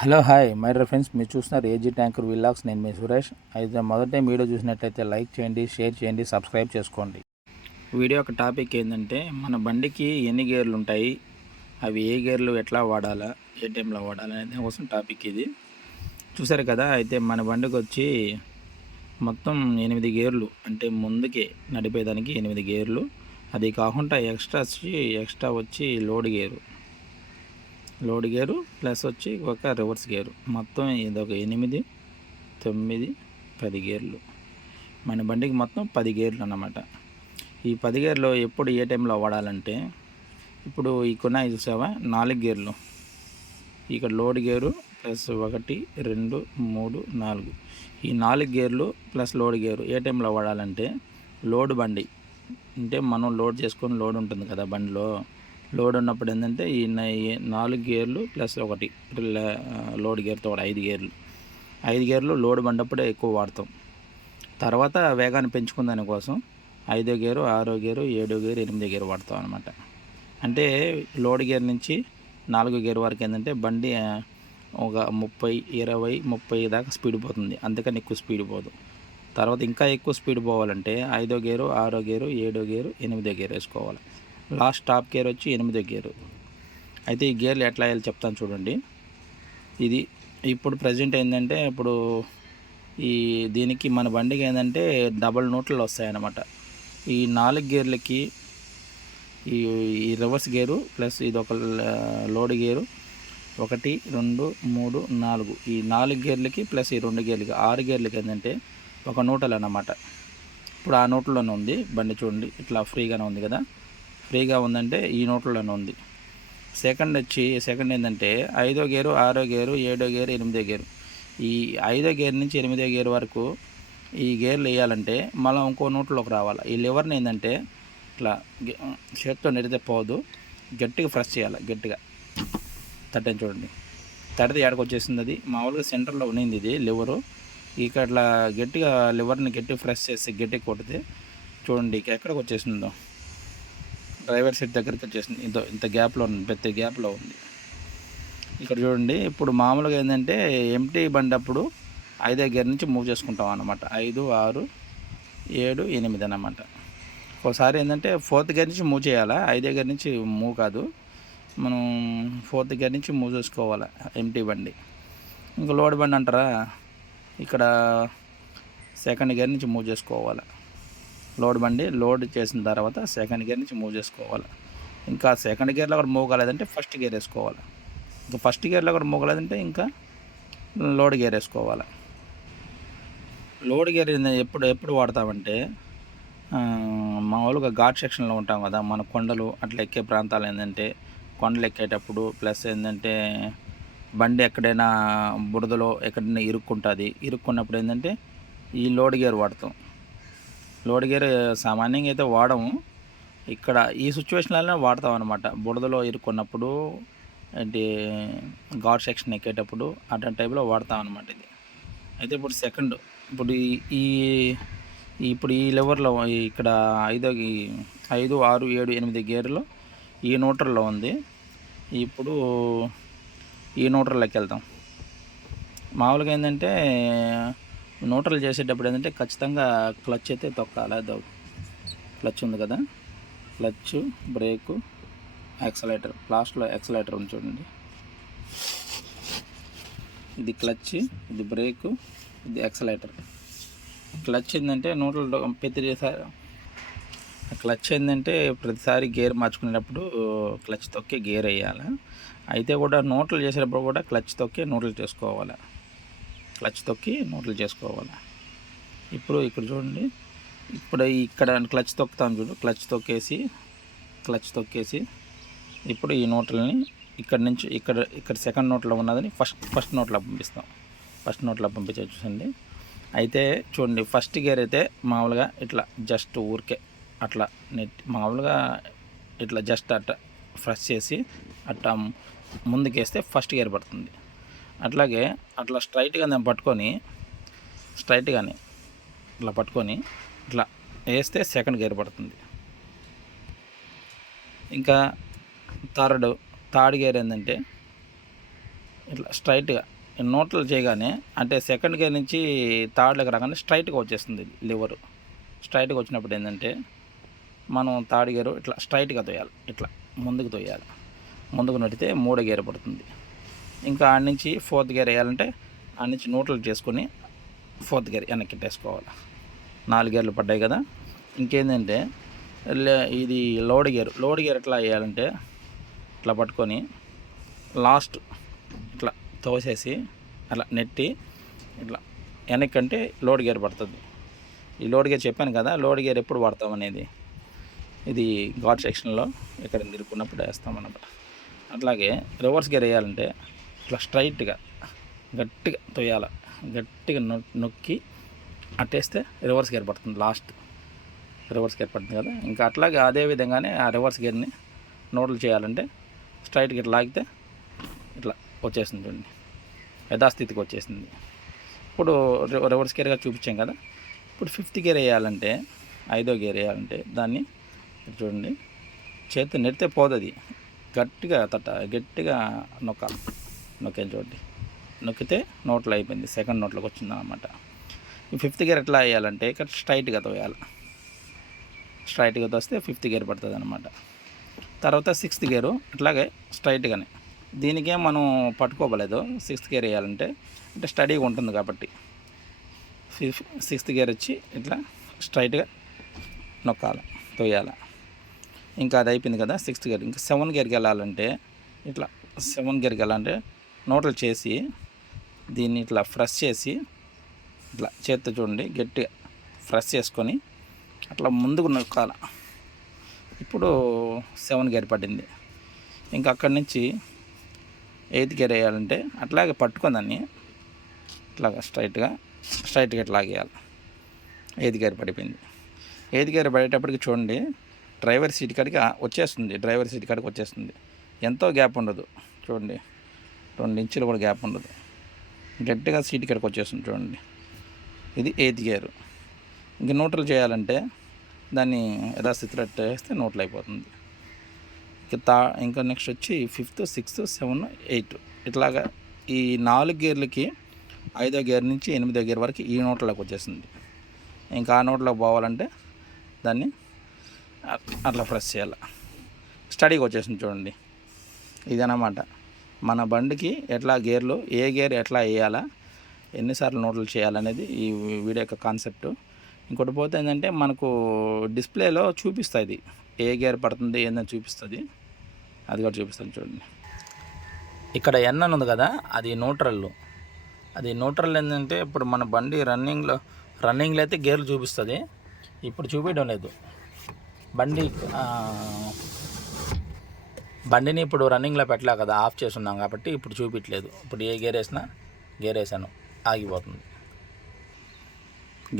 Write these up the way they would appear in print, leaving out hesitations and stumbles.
Hello hi my dear friends, మీరు చూస్తున్నారు AG tanker vlogs. నేను మీ సురేష్. అయితే మొదటి టైం వీడియో చూసినట్లయితే లైక్ చేయండి, షేర్ చేయండి, సబ్స్క్రైబ్ చేసుకోండి. వీడియో యొక్క టాపిక్ ఏంటంటే, మన బండికి ఎన్ని గేర్లు ఉంటాయి, అవి ఏ గేర్లు ఎట్లా వాడాలా, ఏ టైంలో వాడాలా అనే కోసం టాపిక్ ఇది. చూసారు కదా. అయితే మన బండికి వచ్చి మొత్తం 8 గేర్లు, అంటే ముందుకే నడిపేదానికి 8 గేర్లు. అది కాకుండా ఎక్స్ట్రా వచ్చి లోడ్ గేరు ప్లస్ వచ్చి ఒక రివర్స్ గేరు. మొత్తం ఇదొక 8, 9, 10 గేర్లు. మన బండికి మొత్తం 10 గేర్లు అన్నమాట. ఈ 10 గేర్లు ఎప్పుడు ఏ టైంలో వాడాలంటే, ఇప్పుడు ఈ కొన్నాయి చూసావా 4 గేర్లు. ఇక్కడ లోడ్ గేరు ప్లస్ 1, 2, 3, 4. ఈ 4 గేర్లు ప్లస్ లోడ్ గేరు ఏ టైంలో వాడాలంటే, లోడ్ బండి అంటే మనం లోడ్ చేసుకొని లోడ్ ఉంటుంది కదా బండిలో. లోడ్ ఉన్నప్పుడు ఏంటంటే ఈ 4 గేర్లు ప్లస్ 1 లోడ్ గేర్తో 5 గేర్లు. 5 గేర్లు లోడ్ బండప్పుడే ఎక్కువ వాడతాం. తర్వాత వేగాన్ని పెంచుకుందాని కోసం 5వ గేరు, 6వ గేరు, 7వ గేరు, 8వ గేరు వాడతాం అనమాట. అంటే లోడ్ గేర్ నుంచి 4వ గేర్ వరకు ఏంటంటే బండి ఒక 30, 20, 30 దాకా స్పీడ్ పోతుంది. అందుకని ఎక్కువ స్పీడ్ పోదు. తర్వాత ఇంకా ఎక్కువ స్పీడ్ పోవాలంటే 5వ గేరు, 6వ గేరు, 7వ గేరు, 8వ గేరు వేసుకోవాలి. లాస్ట్ టాప్ గేర్ వచ్చి 8వ గేరు. అయితే ఈ గేర్లు ఎట్లా వేయాలో చెప్తాను చూడండి. ఇది ఇప్పుడు ప్రజెంట్ ఏంటంటే, ఇప్పుడు దీనికి మన బండికి ఏంటంటే డబల్ న్యూట్రల్ వస్తాయన్నమాట. ఈ 4 గేర్లకి ఈ రివర్స్ గేరు ప్లస్ ఇది ఒక లోడ్ గేరు 1, 2, 3, 4. ఈ 4 గేర్లకి ప్లస్ ఈ 2 గేర్లకి 6 గేర్లకి ఏంటంటే ఒక న్యూట్రల్ అన్నమాట. ఇప్పుడు ఆ న్యూట్రల్లోనే ఉంది బండి చూడండి. ఇట్లా ఫ్రీగానే ఉంది కదా. ఫ్రీగా ఉందంటే ఈ నోట్లోనే ఉంది. సెకండ్ ఏంటంటే 5వ గేరు, 6వ గేరు, 7వ గేరు, 8వ గేరు. ఈ 5వ గేర్ నుంచి 8వ గేరు వరకు ఈ గేర్లు వేయాలంటే మళ్ళీ ఇంకో నోట్లోకి రావాలి. ఈ లివర్ని ఏంటంటే ఇట్లా చేత్తో నెడితే పోదు, గట్టిగా ప్రెస్ చేయాలి. గట్టిగా తట్టని చూడండి. తడితే ఏడకు వచ్చేసింది. అది మామూలుగా సెంటర్లో ఉన్నింది ఇది లివరు. ఇక అట్లా గట్టిగా లివర్ని గట్టిగా ప్రెస్ చేసి గట్టిగా కొడితే చూడండి ఇక ఎక్కడికి వచ్చేసిందో. డ్రైవర్ సీట్ దగ్గరికి వచ్చేసింది. ఇంత గ్యాప్లో ఉంది, పెద్ద గ్యాప్లో ఉంది. ఇక్కడ చూడండి. ఇప్పుడు మామూలుగా ఏంటంటే ఎంటీ బండి అప్పుడు 5వ గేర్ నుంచి మూవ్ చేసుకుంటాం అన్నమాట. 5, 6, 7, 8 అన్నమాట. ఒకసారి ఏంటంటే 4th గేర్ నుంచి మూవ్ చేయాలా, 5వ గేర్ నుంచి మూవ్ కాదు. మనం 4th గేర్ నుంచి మూవ్ చేసుకోవాలి ఎంటీ బండి. ఇంకా లోడ్ బండి అంటారా, ఇక్కడ 2nd గేర్ నుంచి మూవ్ చేసుకోవాలి. లోడ్ బండి లోడ్ చేసిన తర్వాత 2nd గేర్ నుంచి మూవ్ చేసుకోవాలి. ఇంకా 2nd గేర్లో కూడా మూవ్ కాలేదంటే 1st గేర్ వేసుకోవాలి. ఇంకా 1st గేర్లో కూడా మూవ్ కాలేదంటే ఇంకా లోడ్ గేర్ వేసుకోవాలి. లోడ్ గేర్ ఎప్పుడు వాడతామంటే, మామూలుగా ఘాట్ సెక్షన్లో ఉంటాం కదా మన కొండలు అట్లా ఎక్కే ప్రాంతాలు ఏంటంటే, కొండలు ఎక్కేటప్పుడు ప్లస్ ఏంటంటే బండి ఎక్కడైనా బురదలో ఎక్కడైనా ఇరుక్కున్నప్పుడు ఏంటంటే ఈ లోడ్ గేర్ వాడతాం. లోడ్ గేర్ సామాన్యంగా అయితే వాడము. ఇక్కడ ఈ సిచ్యువేషన్లలో వాడతాం అనమాట. బురదలో ఇరుక్కున్నప్పుడు, అంటే ఘాట్ సెక్షన్ ఎక్కేటప్పుడు అట్లాంటి టైప్లో వాడతాం అనమాట ఇది. అయితే ఇప్పుడు ఇప్పుడు ఈ లెవర్లో ఇక్కడ 5, 6, 7, 8 గేర్లో ఈ న్యూట్రల్లో ఉంది. ఇప్పుడు ఈ న్యూట్రల్లోకి వెళ్తాం. మామూలుగా ఏంటంటే న్యూట్రల్ చేసేటప్పుడు ఏంటంటే ఖచ్చితంగా క్లచ్ అయితే తొక్కాలి. క్లచ్ ఉంది కదా, క్లచ్, బ్రేకు, యాక్సలేటర్. లాస్ట్లో యాక్సలేటర్ ఉంది చూడండి. ఇది క్లచ్, ఇది బ్రేకు, ఇది యాక్సలేటర్. క్లచ్ ఏంటంటే ప్రతిసారి గేర్ మార్చుకునేటప్పుడు క్లచ్ తొక్కి గేర్ వేయాలి. అయితే కూడా న్యూట్రల్ చేసేటప్పుడు కూడా క్లచ్ తొక్కి న్యూట్రల్ చేసుకోవాలి. ఇప్పుడు ఇక్కడ చూడండి. ఇప్పుడు ఇక్కడ క్లచ్ తొక్కుతాం చూడు. క్లచ్ తొక్కేసి ఇప్పుడు ఈ న్యూట్రల్ని ఇక్కడ నుంచి ఇక్కడ 2nd నోట్లో ఉన్నదని ఫస్ట్ నోట్లో పంపిస్తాం. ఫస్ట్ నోట్లో పంపించే చూసండి. అయితే చూడండి, 1st గేర్ అయితే మామూలుగా ఇట్లా జస్ట్ ఊరికే అట్లా మామూలుగా ఇట్లా జస్ట్ అట్లా ప్రెస్ చేసి అట్లా ముందుకేస్తే 1st గేర్ పడుతుంది. అట్లాగే అట్లా స్ట్రైట్గానే పట్టుకొని ఇట్లా వేస్తే 2nd గేర్ పడుతుంది. ఇంకా థర్డ్ గేర్ ఏంటంటే ఇట్లా స్ట్రైట్గా న్యూట్రల్ చేయగానే అంటే సెకండ్ గేర్ నుంచి థర్డ్లోకి రాగానే స్ట్రైట్గా వచ్చేస్తుంది లివరు. స్ట్రైట్గా వచ్చినప్పుడు ఏంటంటే మనం థర్డ్ గేరు ఇట్లా స్ట్రైట్గా తోయాలి, ఇట్లా ముందుకు తోయాలి. ముందుకు నడితే మూడో గేర్ పడుతుంది. ఇంకా ఆడ నుంచి ఫోర్త్ గేర్ వేయాలంటే ఆడ నుంచి న్యూట్రల్ చేసుకొని ఫోర్త్ గేర్ వెనక్కి పెట్టేసుకోవాలి. 4 గేర్లు పడ్డాయి కదా. ఇంకేంటంటే ఇది లోడ్ గేర్ ఎట్లా వేయాలంటే ఇట్లా పట్టుకొని లాస్ట్ ఇట్లా తోసేసి అట్లా నెట్టి ఇట్లా వెనక్కి అంటే లోడ్ గేర్ పడుతుంది. ఈ లోడ్ గేర్ చెప్పాను కదా, లోడ్ గేర్ ఎప్పుడు వాడతాం అనేది ఇది ఘాట్ సెక్షన్లో ఇక్కడ తిరుక్కున్నప్పుడు వేస్తామన్నమాట. అట్లాగే రివర్స్ గేర్ వేయాలంటే ఇట్లా స్ట్రైట్గా గట్టిగా తొయ్యాలి, గట్టిగా నొక్కి అట్టేస్తే రివర్స్ గేర్ పడుతుంది. లాస్ట్ రివర్స్ గేర్ పడుతుంది కదా. ఇంకా అట్లాగే అదే విధంగానే ఆ రివర్స్ గేర్ని నోట్లు చేయాలంటే స్ట్రైట్గా ఇట్లా లాగితే ఇట్లా వచ్చేస్తుంది చూడండి, యథాస్థితికి వచ్చేసింది. ఇప్పుడు రివర్స్ గేర్గా చూపించాం కదా. ఇప్పుడు 5th గేర్ వేయాలంటే 5వ గేర్ వేయాలంటే దాన్ని చూడండి చేతి నెడితే పోతుంది, గట్టిగా నొక్కాలి. నొక్కేది చూడండి, నొక్కితే నోట్లో అయిపోయింది, సెకండ్ నోట్లోకి వచ్చింది అన్నమాట. ఈ 5th గేర్ ఎట్లా వేయాలంటే ఇక్కడ స్ట్రైట్గా తోయాలి. స్ట్రైట్గా తోస్తే 5th గేర్ పడుతుంది అనమాట. తర్వాత 6th గేరు అట్లాగే స్ట్రైట్గానే, దీనికేం మనం పట్టుకోవలేదు. 6th గేర్ వేయాలంటే అంటే స్టడీగా ఉంటుంది కాబట్టి 6th గేర్ వచ్చి ఇట్లా స్ట్రైట్గా నొక్కాలి, తోయాలి. ఇంకా అది అయిపోయింది కదా 6th గేర్. ఇంకా 7 గేర్కి వెళ్ళాలంటే ఇట్లా 7 గేర్కి వెళ్ళాలంటే నోట్లు చేసి దీన్ని ఇట్లా ఫ్రెష్ చేసి ఇట్లా చేత్తో చూడండి గట్టిగా ఫ్రెష్ చేసుకొని అట్లా ముందుకు నొక్కాలి. ఇప్పుడు 7 గేర్ పడింది. ఇంకా అక్కడి నుంచి 8th గేర్ వేయాలంటే అట్లాగే పట్టుకుందాన్ని ఇట్లాగా స్ట్రైట్గా ఇట్లా లాగేయాలి. 8th గేర్ పడిపోయింది. 8th గేర్ పడేటప్పటికి చూడండి డ్రైవర్ సీట్ కాడికి వచ్చేస్తుంది. ఎంతో గ్యాప్ ఉండదు చూడండి, 2 ఇంచులు కూడా గ్యాప్ ఉండదు, గట్టిగా సీట్ కాడికి వచ్చేస్తుంది చూడండి. ఇది 8th గేరు. ఇంక న్యూట్రల్ చేయాలంటే దాన్ని యథాస్థితిలో వేస్తే న్యూట్రల్ అయిపోతుంది. ఇంకా నెక్స్ట్ వచ్చి 5th, 6th, 7, 8 ఇట్లాగా ఈ 4 గేర్లకి 5వ గేర్ నుంచి 8వ గేర్ వరకు ఈ నోట్లోకి వచ్చేసింది. ఇంకా ఆ నోట్లోకి పోవాలంటే దాన్ని అట్లా ప్రెస్ చేయాలి, స్టడీగా వచ్చేసింది చూడండి. ఇదన్నమాట మన బండికి ఎట్లా గేర్లు, ఏ గేర్ ఎట్లా వేయాలా, ఎన్నిసార్లు నోట్లు చేయాలనేది ఈ వీడియో యొక్క కాన్సెప్ట్. ఇంకోటి పోతే ఏంటంటే మనకు డిస్ప్లేలో చూపిస్తుంది ఏ గేర్ పడుతుంది ఏందని చూపిస్తుంది, అది కూడా చూపిస్తాను చూడండి. ఇక్కడ ఎన్ అని ఉంది కదా, అది న్యూట్రల్. అది న్యూట్రల్ ఏంటంటే ఇప్పుడు మన బండి రన్నింగ్లో అయితే గేర్లు చూపిస్తుంది. ఇప్పుడు చూపించడం లేదు. బండిని ఇప్పుడు రన్నింగ్లో పెట్టలే కదా, ఆఫ్ చేసి ఉన్నాం కాబట్టి ఇప్పుడు చూపించలేదు. ఇప్పుడు ఏ గేర్ వేసాను ఆగిపోతుంది.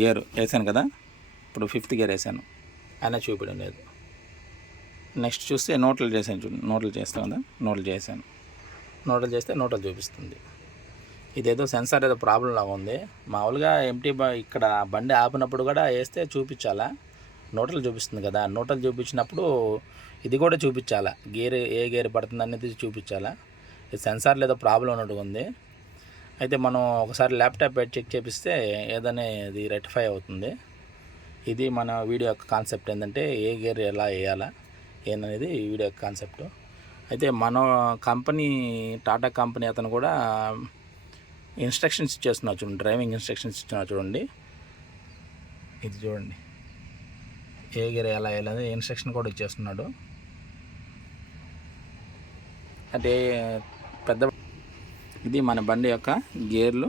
గేర్ వేసాను కదా, ఇప్పుడు 5th గేర్ వేసాను అయినా చూపించడం లేదు. నెక్స్ట్ చూస్తే నోట్లు చేశాను చూడండి, నోట్లు చేస్తాం కదా, నోట్లు చేస్తే నోట్లు చూపిస్తుంది. ఇదేదో సెన్సార్ ఏదో ప్రాబ్లం లాగా ఉంది. మామూలుగా ఇక్కడ బండి ఆపినప్పుడు కూడా వేస్తే చూపించాలా, నోట్లు చూపిస్తుంది కదా, నోట్లు చూపించినప్పుడు ఇది కూడా చూపించాలా, ఏ గేర్ పడుతుంది అనేది చూపించాలా. ఇది సెన్సార్ ఏదో ప్రాబ్లం ఉన్నట్టుగా ఉంది. అయితే మనం ఒకసారి ల్యాప్టాప్ పెట్టి చెక్ చేపిస్తే ఏదైనా ఇది రెక్టిఫై అవుతుంది. ఇది మన వీడియో యొక్క కాన్సెప్ట్ ఏంటంటే ఏ గేర్ ఎలా వేయాలా ఏందనేది ఈ వీడియో యొక్క కాన్సెప్ట్. అయితే మన కంపెనీ టాటా కంపెనీ అతను కూడా ఇన్స్ట్రక్షన్స్ ఇచ్చేస్తున్నారు చూడండి, డ్రైవింగ్ ఇన్స్ట్రక్షన్స్ ఇస్తున్నారు చూడండి. ఇది చూడండి ఏ గేర్ ఎలా వేయాలని ఇన్స్ట్రక్షన్ కూడా ఇచ్చేస్తున్నాడు. అంటే ఇది మన బండి యొక్క గేర్లు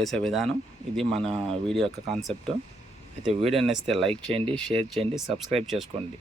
వేసే విధానం. ఇది మన వీడియో యొక్క కాన్సెప్ట్. అయితే వీడియో నచ్చితే లైక్ చేయండి, షేర్ చేయండి, సబ్స్క్రైబ్ చేసుకోండి.